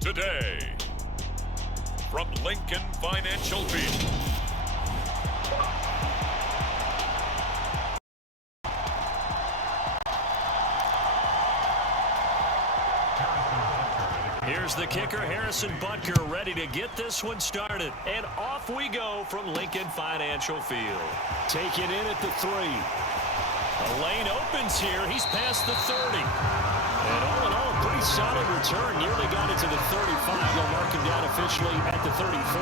today from Lincoln Financial Field. Here's the kicker, Harrison Butker, ready to get this one started. And off we go from Lincoln Financial Field. Take it in at the 3. A lane opens here. He's past the 30. And all in all, pretty solid return. Nearly got it to the 35. They'll mark him down officially at the 34.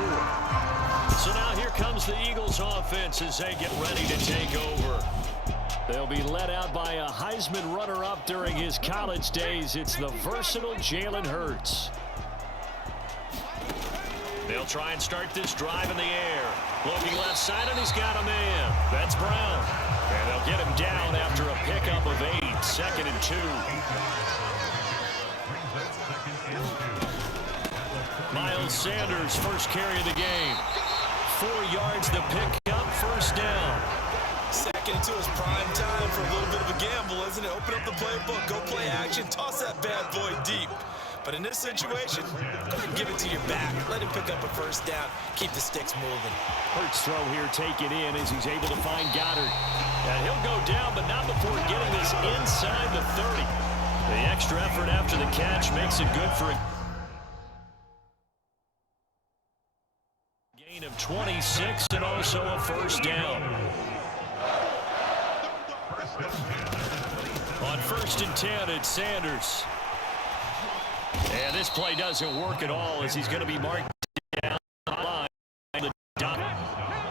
So now here comes the Eagles offense as they get ready to take over. They'll be led out by a Heisman runner-up during his college days. It's the versatile Jalen Hurts. They'll try and start this drive in the air. Looking left side, and he's got a man. That's Brown. And they'll get him down after a pickup of 8. 2nd and 2. Miles Sanders, first carry of the game. 4 yards the pickup, first down. 2nd and 2 is prime time for a little bit of a gamble, isn't it? Open up the playbook, go play action, toss that bad boy deep. But in this situation, go ahead and give it to your back. Let him pick up a first down. Keep the sticks moving. Hurts throw here, take it in as he's able to find Goddard. And he'll go down, but not before getting this inside the 30. The extra effort after the catch makes it good for a gain of 26 and also a first down. On 1st and 10, it's Sanders. And this play doesn't work at all as he's going to be marked down the line.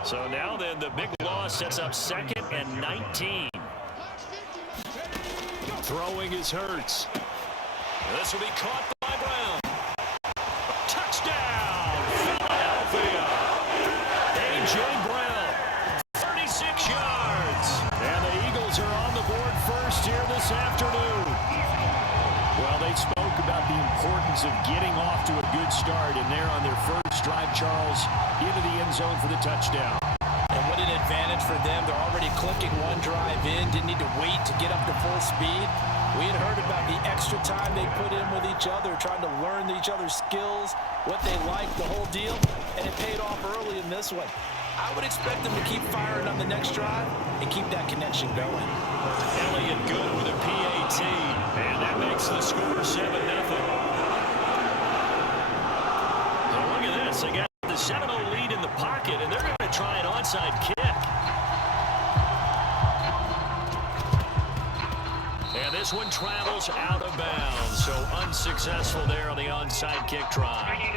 So now then the big loss sets up 2nd and 19. Throwing is Hurts. This will be caught by Brown. Touchdown, Philadelphia. A.J. Brown, 36 yards. And the Eagles are on the board first here this afternoon. Well, they spoke about the importance of getting off to a good start, and they're on their first drive, Charles, into the end zone for the touchdown. And what an advantage for them. They're already clicking one drive in, didn't need to wait to get up to full speed. We had heard about the extra time they put in with each other, trying to learn each other's skills, what they like, the whole deal, and it paid off early in this one. I would expect them to keep firing on the next drive and keep that connection going. Elliott good with a PAT, and that makes the score 7-0. Now look at this. They got the 7-0 lead in the pocket, and they're going to try an onside kick. And this one travels out of bounds, so unsuccessful there on the onside kick try.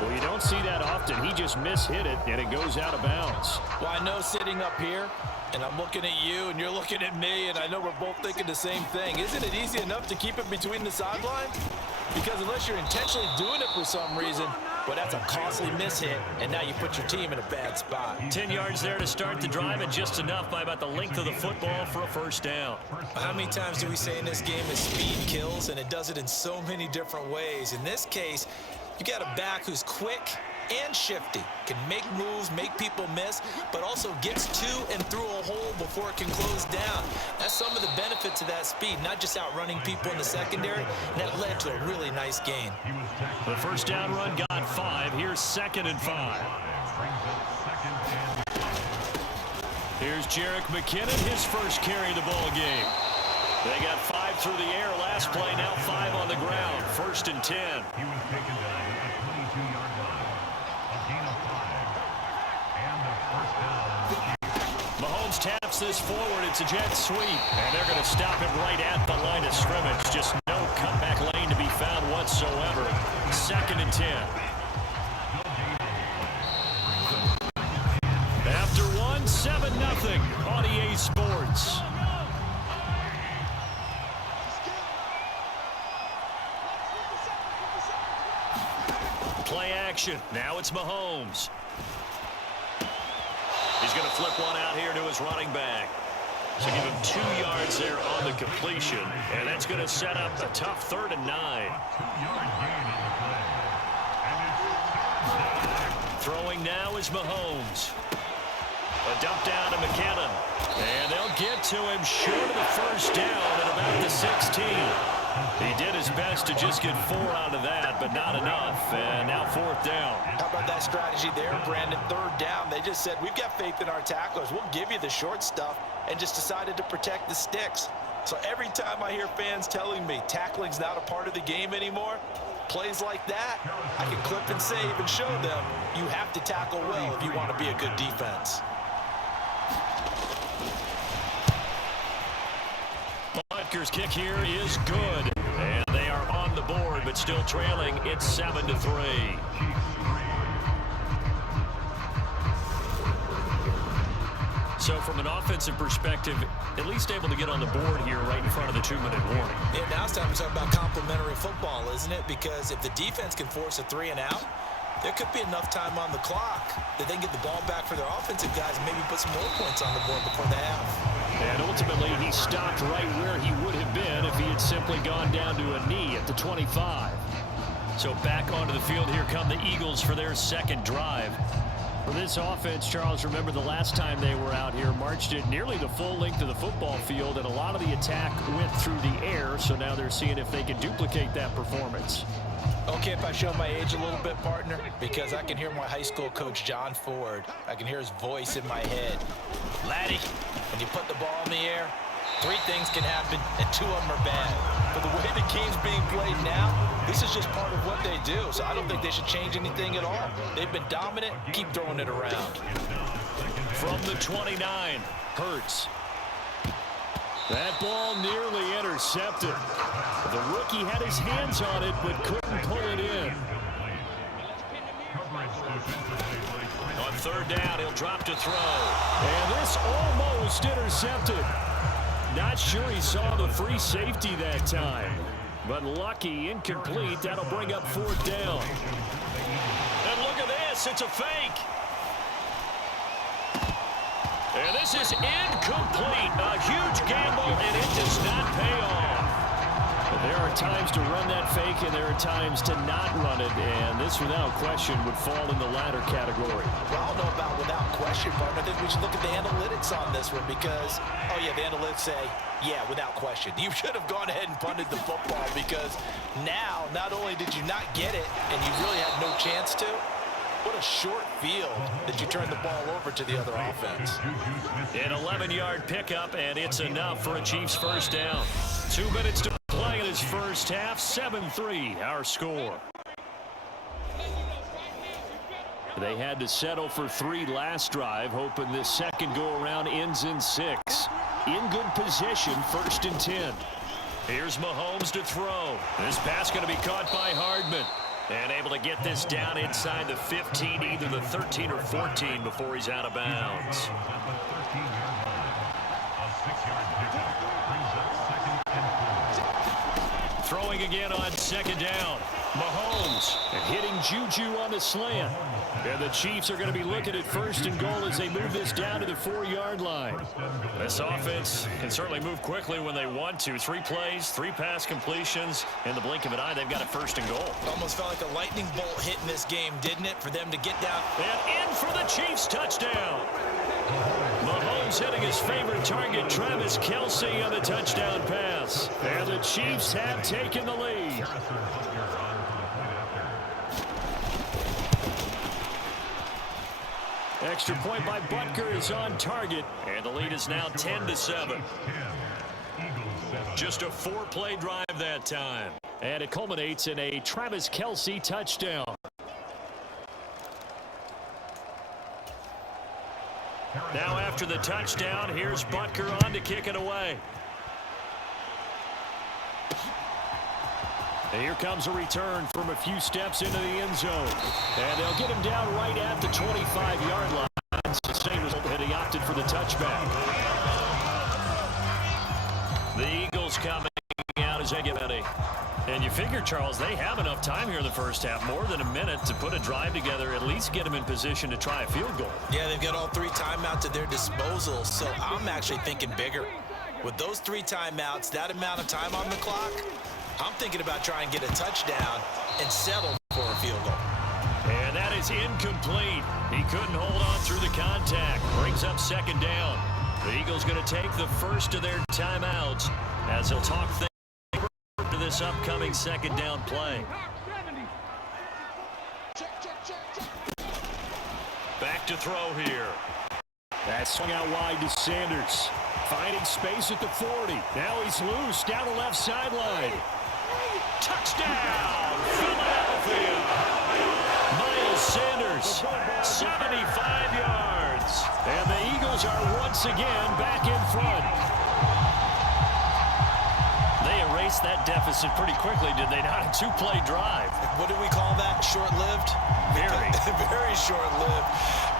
Well, you don't see that often. He just mishit it, and it goes out of bounds. Well, I know sitting up here, and I'm looking at you, and you're looking at me, and I know we're both thinking the same thing. Isn't it easy enough to keep it between the sidelines? Because unless you're intentionally doing it for some reason, well, that's a costly mishit, and now you put your team in a bad spot. 10 yards there to start the drive, and just enough by about the length of the football for a first down. How many times do we say in this game that speed kills, and it does it in so many different ways? In this case, you got a back who's quick and shifty, can make moves, make people miss, but also gets to and through a hole before it can close down. That's some of the benefits of that speed, not just outrunning people in the secondary, and that led to a really nice gain. The first down run got 5. Here's 2nd and 5. Here's Jerick McKinnon, his first carry of the ball game. They got 5 through the air last play, now 5 on the ground. 1st and 10. He was taken down at the 22-yard line. A gain of 5. And the first down. Mahomes taps this forward. It's a jet sweep. And they're going to stop him right at the line of scrimmage. Just no comeback lane to be found whatsoever. 2nd and 10. After 1, 7-0 on EA Sports. Play action. Now it's Mahomes. He's going to flip one out here to his running back. So give him 2 yards there on the completion. And that's going to set up a tough 3rd and 9. Throwing now is Mahomes. A dump down to McKinnon. And they'll get to him short of the first down at about the 16. He did his best to just get 4 out of that, but not enough. And now 4th down. How about that strategy there, Brandon? 3rd down. They just said, we've got faith in our tacklers. We'll give you the short stuff, and just decided to protect the sticks. So every time I hear fans telling me tackling's not a part of the game anymore, plays like that, I can clip and save and show them you have to tackle well if you want to be a good defense. Butker's kick here is good. And they are on the board, but still trailing. It's 7-3. So from an offensive perspective, at least able to get on the board here right in front of the 2-minute warning. Yeah, now it's time to talk about complementary football, isn't it? Because if the defense can force a 3 and out, there could be enough time on the clock that they can get the ball back for their offensive guys and maybe put some more points on the board before the half. And ultimately, he stopped right where he would have been if he had simply gone down to a knee at the 25. So back onto the field, here come the Eagles for their 2nd drive. For this offense, Charles, remember the last time they were out here, marched it nearly the full length of the football field, and a lot of the attack went through the air, so now they're seeing if they can duplicate that performance. Okay, if I show my age a little bit, partner, because I can hear my high school coach, John Ford. I can hear his voice in my head. Laddie, when you put the ball in the air, 3 things can happen, and 2 of them are bad. But the way the game's being played now, this is just part of what they do. So I don't think they should change anything at all. They've been dominant. Keep throwing it around. From the 29, Hurts. That ball nearly intercepted. The rookie had his hands on it, but couldn't pull it in. On 3rd down, he'll drop to throw. And this almost intercepted. Not sure he saw the free safety that time. But lucky, incomplete. That'll bring up 4th down. And look at this. It's a fake. And this is incomplete. A huge gamble, and it does not pay off. But there are times to run that fake, and there are times to not run it. And this, without question, would fall in the latter category. Well, I don't know about without question, partner. I think we should look at the analytics on this one because, oh, yeah, the analytics say, yeah, without question. You should have gone ahead and punted the football because now, not only did you not get it, and you really had no chance to, what a short field that you turned the ball over to the other offense. An 11-yard pickup, and it's enough for a Chiefs 1st down. 2 minutes to play in this first half. 7-3, our score. They had to settle for 3 last drive, hoping this second go-around ends in 6. In good position, 1st and 10. Here's Mahomes to throw. This pass going to be caught by Hardman. And able to get this down inside the 15, either the 13 or 14 before he's out of bounds. Throwing again on 2nd down. Mahomes and hitting Juju on the slant. And the Chiefs are going to be looking at 1st and goal as they move this down to the 4-yard line. This offense can certainly move quickly when they want to. 3 plays, 3 pass completions. In the blink of an eye, they've got a 1st and goal. Almost felt like a lightning bolt hit in this game, didn't it, for them to get down? And in for the Chiefs touchdown. Mahomes hitting his favorite target, Travis Kelce, on the touchdown pass. And the Chiefs have taken the lead. Extra point by Butker is on target, and the lead is now 10-7. Just a 4-play drive that time, and it culminates in a Travis Kelce touchdown. Now after the touchdown, here's Butker on to kick it away. And here comes a return from a few steps into the end zone. And they'll get him down right at the 25-yard line. It's the same result had he opted for the touchback. The Eagles coming out as Egemendi. And you figure, Charles, they have enough time here in the first half, more than a minute, to put a drive together, at least get them in position to try a field goal. Yeah, they've got all 3 timeouts at their disposal, so I'm actually thinking bigger. With those 3 timeouts, that amount of time on the clock, I'm thinking about trying to get a touchdown and settle for a field goal. And that is incomplete. He couldn't hold on through the contact. Brings up 2nd down. The Eagles going to take the first of their timeouts as they'll talk things to this this upcoming second down play. Back to throw here. That swung out wide to Sanders. Finding space at the 40. Now he's loose down the left sideline. Touchdown, Philadelphia. Miles Sanders, 75 yards. And the Eagles are once again back in front. They erased that deficit pretty quickly, did they not? A two-play drive. What do we call that? Short-lived? Very. Very short-lived.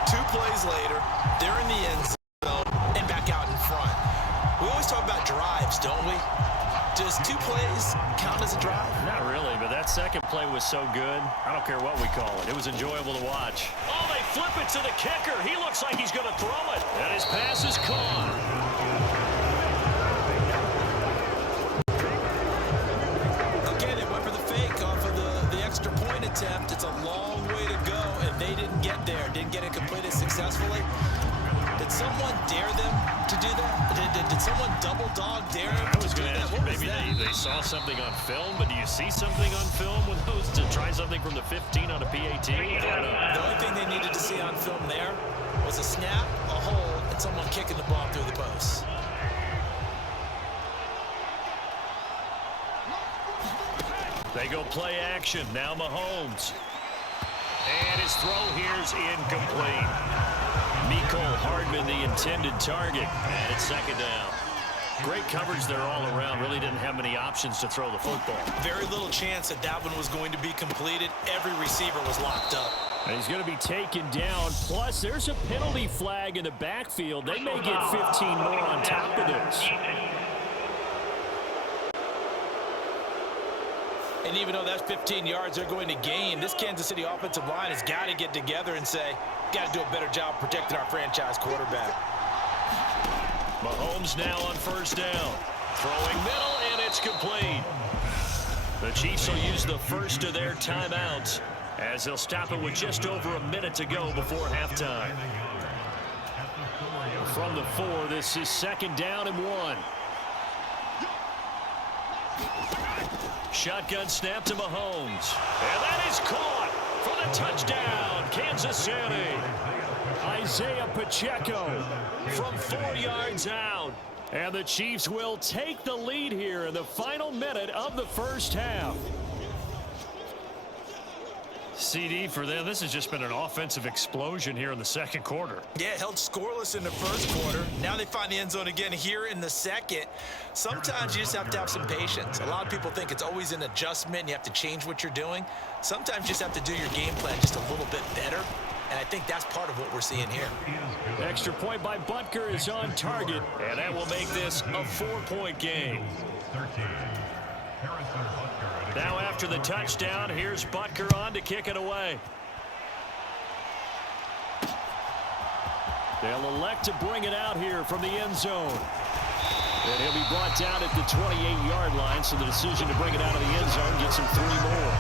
2 plays later, they're in the end zone and back out in front. We always talk about drives, don't we? Does 2 plays count as a drive? Not really, but that second play was so good. I don't care what we call it. It was enjoyable to watch. Oh, they flip it to the kicker. He looks like he's going to throw it. And his pass is caught. Again, it went for the fake off of the extra point attempt. It's a long way to go, and they didn't get there. Didn't get it completed successfully. Did someone dare them to do that? Did someone double dog dare them I was to do going to that? ask you, What was maybe that? they saw something on film, but do you see something on film with those to try something from the 15 on a PAT? I don't know. The only thing they needed to see on film there was a snap, a hold, and someone kicking the ball through the post. They go play action. Now Mahomes. And his throw here's incomplete. Mecole Hardman, the intended target. And it's second down. Great coverage there all around. Really didn't have many options to throw the football. Very little chance that that one was going to be completed. Every receiver was locked up. And he's going to be taken down. Plus, there's a penalty flag in the backfield. They may get 15 more on top of this. And even though that's 15 yards they're going to gain, this Kansas City offensive line has got to get together and say, got to do a better job protecting our franchise quarterback. Mahomes now on first down. Throwing middle, and it's complete. The Chiefs will use the first of their timeouts as they'll stop it with just over a minute to go before halftime. From the 4, this is second down and 1. Shotgun snap to Mahomes. And that is caught for the touchdown, Kansas City. Isaiah Pacheco From 4 yards out. And the Chiefs will take the lead here in the final minute of the first half. CD for them. This has just been an offensive explosion here in the second quarter. Yeah, held scoreless in the first quarter. Now they find the end zone again here in the second. Sometimes you just have to have some patience. A lot of people think it's always an adjustment and you have to change what you're doing. Sometimes you just have to do your game plan just a little bit better. And I think that's part of what we're seeing here. Extra point by Butker is on target. And that will make this a 4-point game. 13. Harrison Butker. Now after the touchdown, here's Butker on to kick it away. They'll elect to bring it out here from the end zone. And he'll be brought down at the 28-yard line, so the decision to bring it out of the end zone gets him 3 more.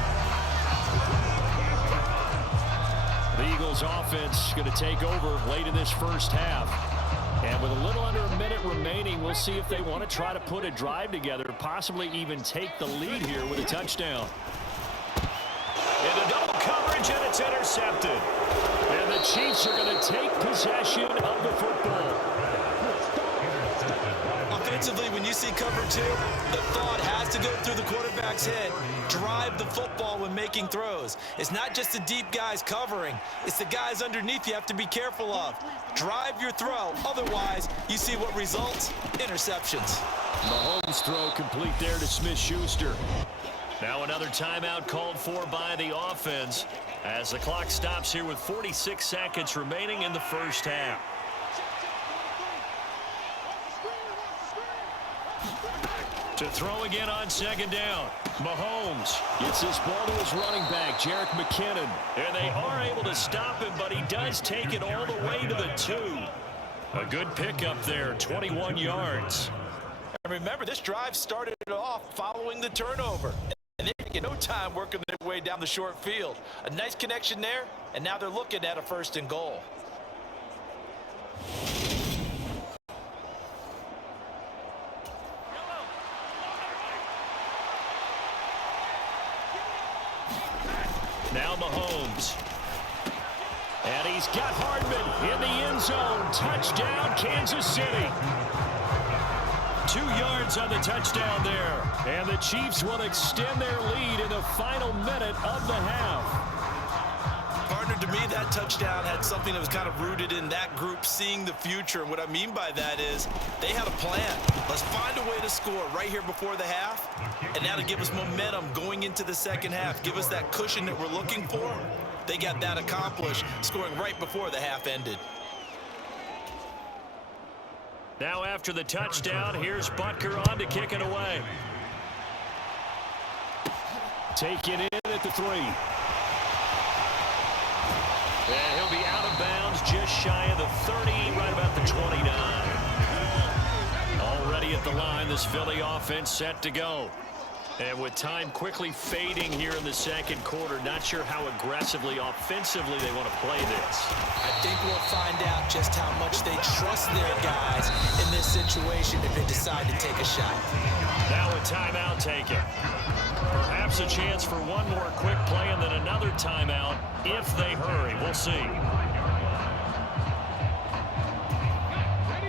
The Eagles offense going to take over late in this first half. And with a little under a minute remaining, we'll see if they want to try to put a drive together, possibly even take the lead here with a touchdown. Into double coverage, and it's intercepted. And the Chiefs are going to take possession of the football. Offensively, when you see cover 2, the thought has to go through the quarterback's head. Drive the football when making throws. It's not just the deep guys covering. It's the guys underneath you have to be careful of. Drive your throw. Otherwise, you see what results? Interceptions. Mahomes' throw complete there to Smith-Schuster. Now another timeout called for by the offense as the clock stops here with 46 seconds remaining in the first half. To throw again on second down. Mahomes Gets this ball to his running back, Jerick McKinnon. And they are able to stop him, but he does take it all the way to the 2. A good pickup there, 21 yards. And remember, this drive started off following the turnover. And they get no time working their way down the short field. A nice connection there, and now they're looking at a 1st and goal. Now Mahomes. And he's got Hardman in the end zone. Touchdown, Kansas City. 2 yards on the touchdown there. And the Chiefs will extend their lead in the final minute of the half. Partner, to me, that touchdown had something that was kind of rooted in that group seeing the future. And what I mean by that is they had a plan. Let's find a way to score right here before the half. And that'll give us momentum going into the second half. Give us that cushion that we're looking for. They got that accomplished, scoring right before the half ended. Now after the touchdown, here's Butker on to kick it away. Taken in at the 3. And he'll be out of bounds just shy of the 30, right about the 29. Already at the line, this Philly offense set to go. And with time quickly fading here in the second quarter, not sure how aggressively, offensively they want to play this. I think we'll find out just how much they trust their guys in this situation if they decide to take a shot. Now a timeout taken. Perhaps a chance for one more quick play and then another timeout if they hurry. We'll see.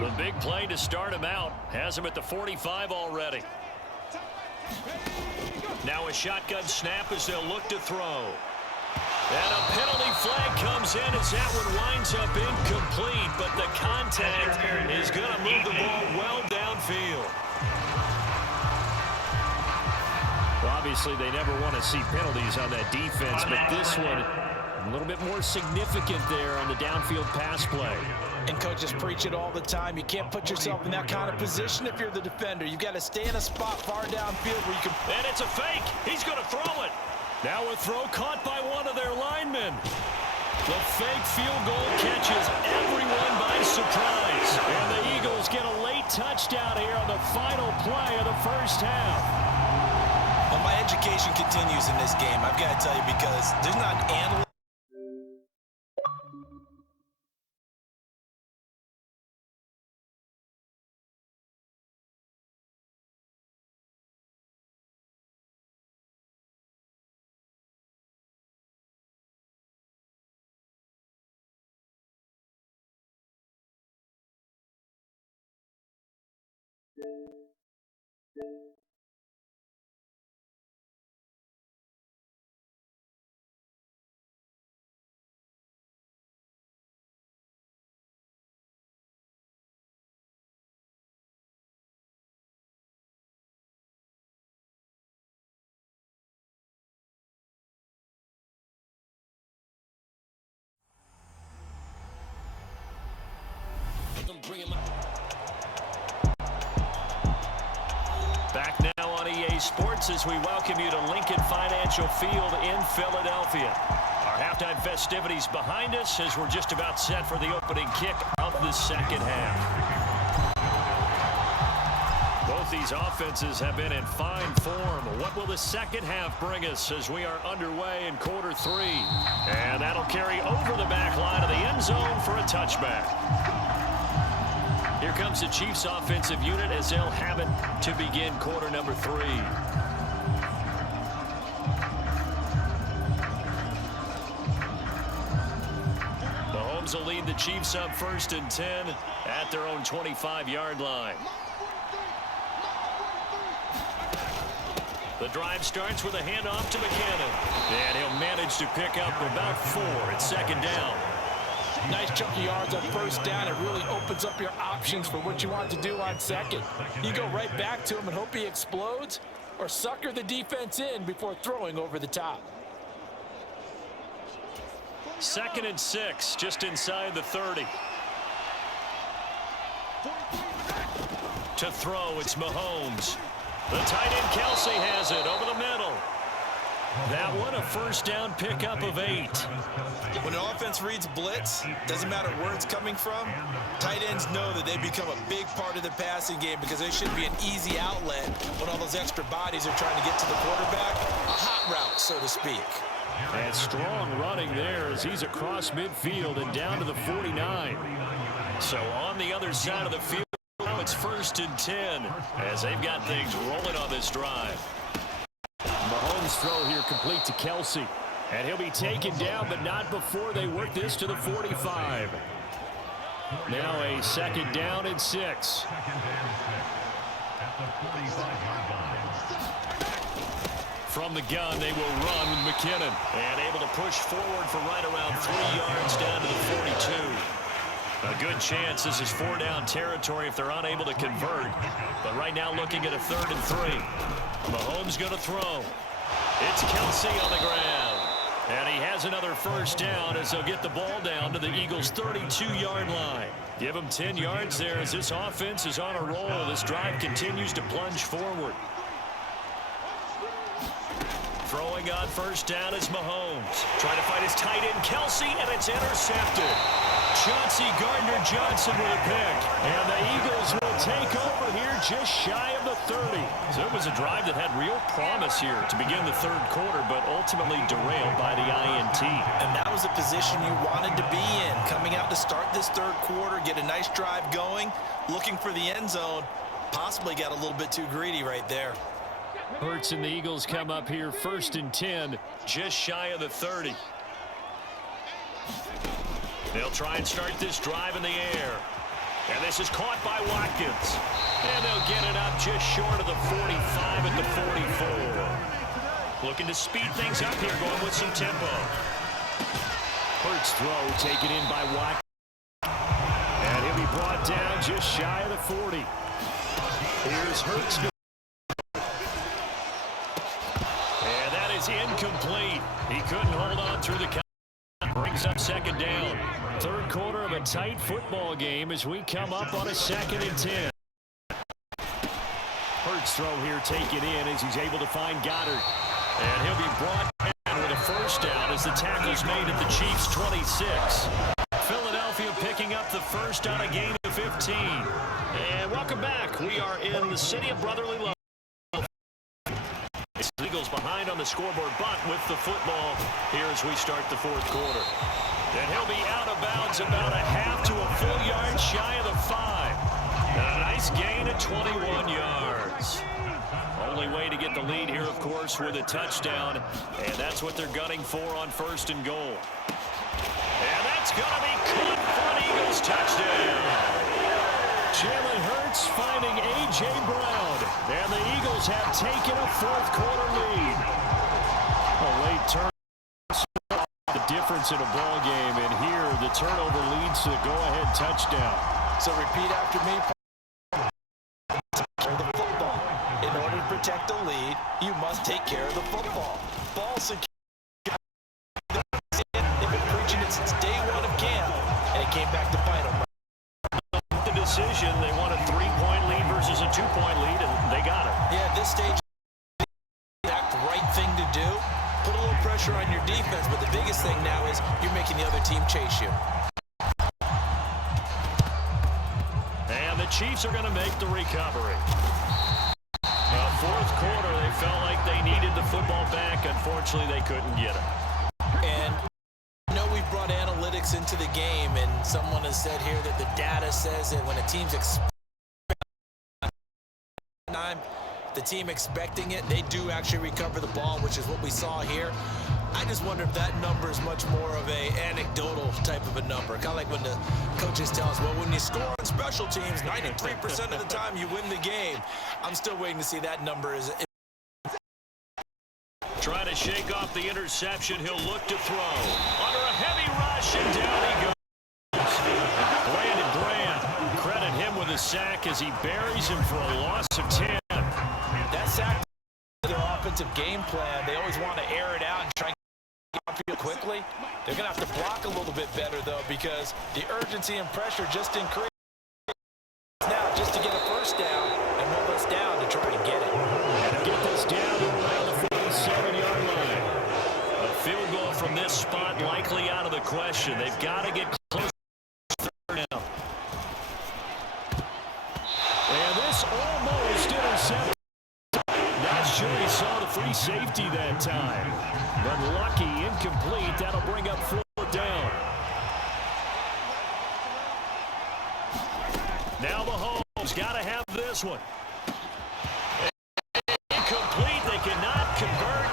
The big play to start him out has him at the 45 already. Now a shotgun snap as they'll look to throw. And a penalty flag comes in as that one winds up incomplete, but the contact is going to move the ball well downfield. Well, obviously, they never want to see penalties on that defense, but this one a little bit more significant there on the downfield pass play. And coaches preach it all the time. You can't put yourself in that kind of position if you're the defender. You've got to stay in a spot far downfield where you can... And it's a fake. He's going to throw it. Now a throw caught by one of their linemen. The fake field goal catches everyone by surprise. And the Eagles get a late touchdown here on the final play of the first half. Well, my education continues in this game, I've got to tell you, because there's not an analyst. Back now on EA Sports as we welcome you to Lincoln Financial Field in Philadelphia. Our halftime festivities behind us as we're just about set for the opening kick of the second half. Both these offenses have been in fine form. What will the second half bring us as we are underway in quarter 3? And that'll carry over the back line of the end zone for a touchback. Here comes the Chiefs offensive unit as they'll have it to begin quarter number 3. Mahomes will lead the Chiefs up 1st and 10 at their own 25-yard line. The drive starts with a handoff to McKinnon. And he'll manage to pick up about 4 at second down. Nice chunk of yards on first down. It really opens up your options for what you want to do on second. You go right back to him and hope he explodes, or sucker the defense in before throwing over the top. 2nd and 6, just inside the 30. To throw, it's Mahomes. The tight end Kelsey has it over the middle. That one, a first down pickup of 8. When an offense reads blitz, doesn't matter where it's coming from, tight ends know that they become a big part of the passing game because they should be an easy outlet when all those extra bodies are trying to get to the quarterback. A hot route, so to speak. And strong running there as he's across midfield and down to the 49. So on the other side of the field, now it's 1st and 10 as they've got things rolling on this drive. Mahomes' throw here complete to Kelsey. And he'll be taken down, but not before they work this to the 45. Now a second down and 6. Second and 6 at the 45-yard line. From the gun, they will run with McKinnon. And able to push forward for right around 3 yards down to the 42. A good chance this is 4-down territory if they're unable to convert. But right now looking at a 3rd and 3. Mahomes going to throw. It's Kelsey on the ground. And he has another first down as they'll get the ball down to the Eagles' 32-yard line. Give them 10 yards there as this offense is on a roll. This drive continues to plunge forward. Throwing on first down is Mahomes. Trying to find his tight end, Kelsey, and it's intercepted. Chauncey Gardner-Johnson with a pick. And the Eagles will take over here just shy of the 30. So it was a drive that had real promise here to begin the 3rd quarter, but ultimately derailed by the INT. And that was a position you wanted to be in. Coming out to start this 3rd quarter, get a nice drive going, looking for the end zone. Possibly got a little bit too greedy right there. Hurts and the Eagles come up here 1st and 10. Just shy of the 30. They'll try and start this drive in the air. And this is caught by Watkins. And they'll get it up just short of the 45 at the 44. Looking to speed things up here, going with some tempo. Hurts throw taken in by Watkins. And he'll be brought down just shy of the 40. Here's Hurts. And that is incomplete. He couldn't hold on through the count. Brings up 2nd down. 3rd quarter of a tight football game as we come up on a 2nd and 10. Hurts throw here taken in as he's able to find Goddard. And he'll be brought down with a first down as the tackle's made at the Chiefs' 26. Philadelphia picking up the first on a gain of 15. And welcome back. We are in the city of brotherly love. It's the Eagles behind on the scoreboard, but with the football here as we start the 4th quarter. And he'll be out of bounds about a half to a full yard shy of the 5. And a nice gain at 21 yards. Only way to get the lead here, of course, with a touchdown. And that's what they're gunning for on 1st and goal. And that's going to be caught for an Eagles touchdown. Jalen Hurts finding A.J. Brown. And the Eagles have taken a 4th quarter lead. A late turn. The difference in a ball game, and here the turnover leads to the go-ahead touchdown. So repeat after me. Take care of the football. In order to protect the lead, you must take care of the football. Ball security. They've been preaching it since day 1 of camp, and it came back to bite them. The decision, they want a 3-point lead versus a 2-point lead, and they got it. Yeah, at this stage, that's the right thing to do. Put a little pressure on your defense, but the biggest thing now is you're making the other team chase you. And the Chiefs are going to make the recovery. 4th quarter, they felt like they needed the football back. Unfortunately, they couldn't get it. And I know we've brought analytics into the game, and someone has said here that the data says that when a team's the team expecting it, they do actually recover the ball, which is what we saw here. I just wonder if that number is much more of a anecdotal type of a number. Kind of like when the coaches tell us, well, when you score on special teams, 93% of the time you win the game. I'm still waiting to see that number. Trying to shake off the interception. He'll look to throw. Under a heavy rush, and down he goes. Brandon Graham, credit him with a sack as he buries him for a loss of 10. That sack, their offensive game plan, they always want to air it out and try and get off quickly. They're going to have to block a little bit better, though, because the urgency and pressure just increased now just to get a first down and hold us down to try and get it. And get this down around the 47-yard line. A field goal from this spot likely out of the question. They've got to get close to 3rd down. And this almost intercepted. Not sure he saw the free safety that time. But lucky, incomplete. That'll bring up 4th down. Now Mahomes got to have this one. Incomplete. They cannot convert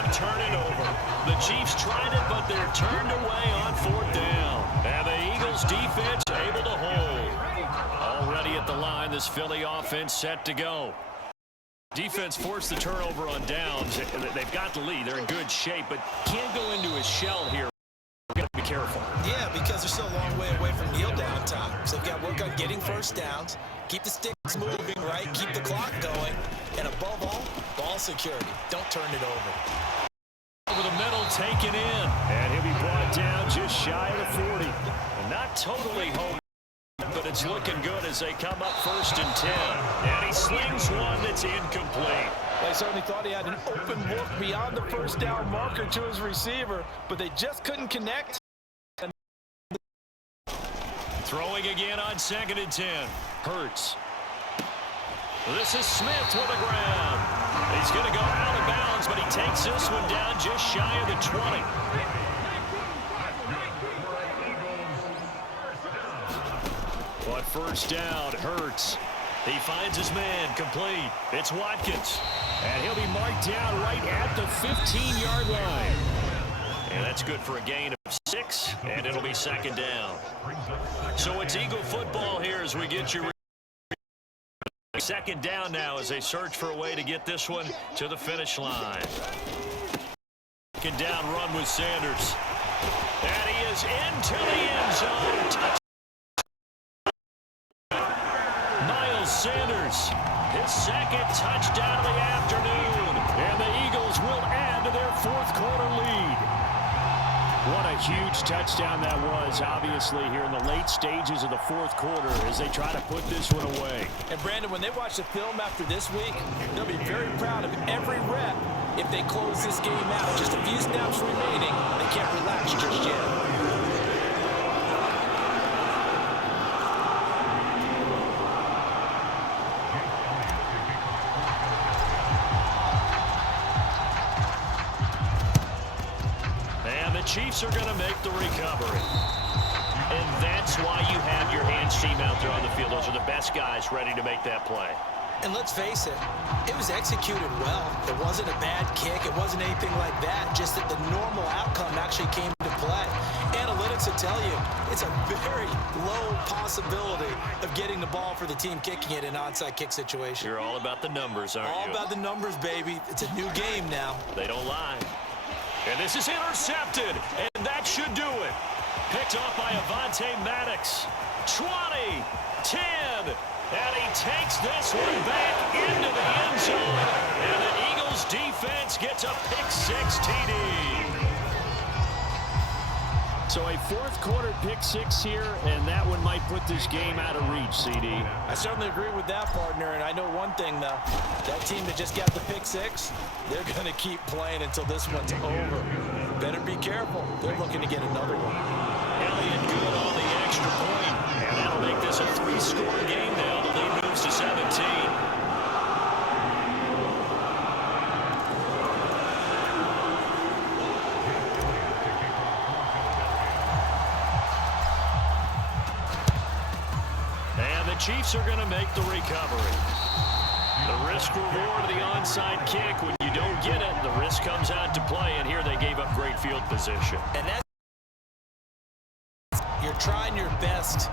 and turn it over. The Chiefs tried it, but they're turned away on 4th down. And the Eagles defense able to hold. Already at the line, this Philly offense set to go. Defense forced the turnover on downs. They've got the lead. They're in good shape, but can't go into a shell here. Got to be careful. Yeah, because they're still a long way away from kneel down time. So they've got to work on getting first downs, keep the sticks moving, right? Keep the clock going, and above all, ball security. Don't turn it over. Over the middle, taken in. And he'll be brought down just shy of the 40. And not totally home, but it's looking good as they come up 1st and 10. And he slings one that's incomplete. They certainly thought he had an open look beyond the first down marker to his receiver, but they just couldn't connect. Throwing again on 2nd and 10. Hurts. This is Smith to the ground. He's going to go out of bounds, but he takes this one down just shy of the 20. But 1st down, Hurts. He finds his man, complete. It's Watkins. And he'll be marked down right at the 15-yard line. And that's good for a gain of 6, and it'll be 2nd down. So it's Eagle football here as we get you 2nd down now as they search for a way to get this one to the finish line. 2nd down run with Sanders. And he is into the end zone. Touchdown. Miles Sanders, his 2nd touchdown of the afternoon. And the Eagles will add to their 4th quarter lead. What a huge touchdown that was, obviously, here in the late stages of the 4th quarter as they try to put this one away. And, Brandon, when they watch the film after this week, they'll be very proud of every rep if they close this game out. Just a few snaps remaining. They can't relax just yet. Chiefs are going to make the recovery. And that's why you have your hands team out there on the field. Those are the best guys ready to make that play. And let's face it, it was executed well. It wasn't a bad kick. It wasn't anything like that. Just that the normal outcome actually came into play. Analytics will tell you it's a very low possibility of getting the ball for the team kicking it in an onside kick situation. You're all about the numbers, aren't you? All about the numbers, baby. It's a new game now. They don't lie. And this is intercepted, and that should do it. Picked off by Avonte Maddox. 20, 10, and he takes this one back into the end zone. And the Eagles defense gets a pick-6 TD. So a 4th quarter pick-6 here, and that one might put this game out of reach, CD. I certainly agree with that, partner, and I know one thing, though. That team that just got the pick-6, they're going to keep playing until this one's over. Better be careful. They're looking to get another one. Elliott good on the extra point, and that'll make this a 3-score game now. The lead moves to 17. Chiefs are going to make the recovery. The risk reward of the onside kick. When you don't get it, the risk comes out to play, and here they gave up great field position. And that's, you're trying your best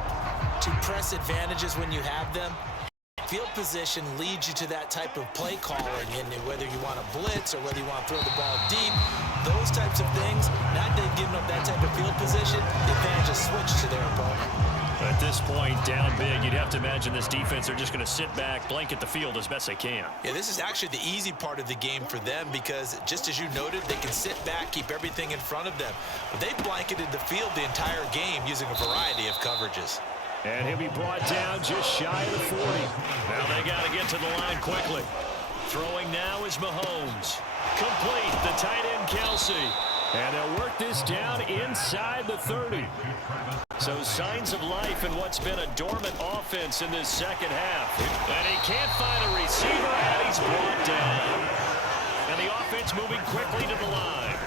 to press advantages when you have them. Field position leads you to that type of play calling, and whether you want to blitz or whether you want to throw the ball deep, those types of things. Now they've given up that type of field position, the advantage is switched to their opponent. At this point, down big, you'd have to imagine this defense are just going to sit back, blanket the field as best they can. Yeah, this is actually the easy part of the game for them because, just as you noted, they can sit back, keep everything in front of them. But they blanketed the field the entire game using a variety of coverages. And he'll be brought down just shy of the 40. Now they got to get to the line quickly. Throwing now is Mahomes. Complete, the tight end Kelsey. And they'll work this down inside the 30. So signs of life in what's been a dormant offense in this second half. And he can't find a receiver, and he's brought down. And the offense moving quickly to the line.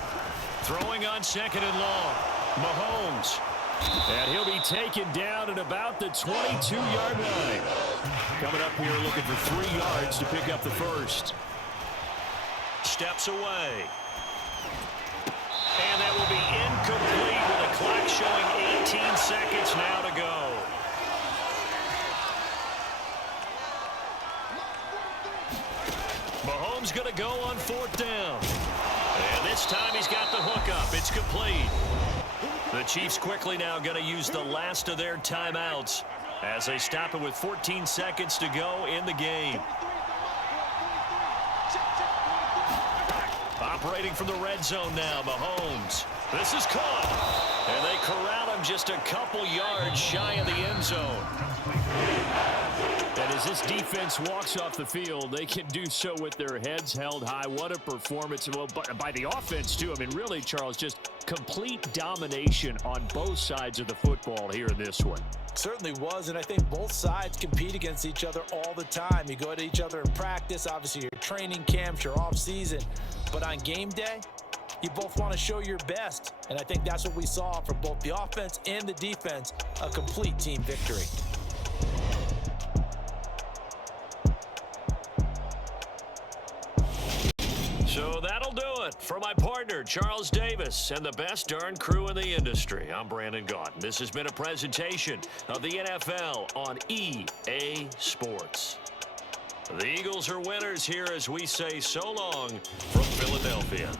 Throwing on 2nd and long. Mahomes. And he'll be taken down at about the 22-yard line. Coming up here looking for 3 yards to pick up the first. Steps away. be incomplete with the clock showing 18 seconds now to go. Mahomes going to go on 4th down. And this time he's got the hook up. It's complete. The Chiefs quickly now going to use the last of their timeouts as they stop it with 14 seconds to go in the game. Operating from the red zone now, Mahomes. This is caught. And they corral him just a couple yards shy of the end zone. And as this defense walks off the field, they can do so with their heads held high. What a performance by the offense, too. I mean, really, Charles, just complete domination on both sides of the football here in this one. Certainly was, and I think both sides compete against each other all the time. You go at each other in practice, obviously your training camps, your off-season. But on game day, you both want to show your best. And I think that's what we saw from both the offense and the defense, a complete team victory. So that'll do it for my partner, Charles Davis, and the best darn crew in the industry. I'm Brandon Gaudin. This has been a presentation of the NFL on EA Sports. The Eagles are winners here as we say so long from Philadelphia.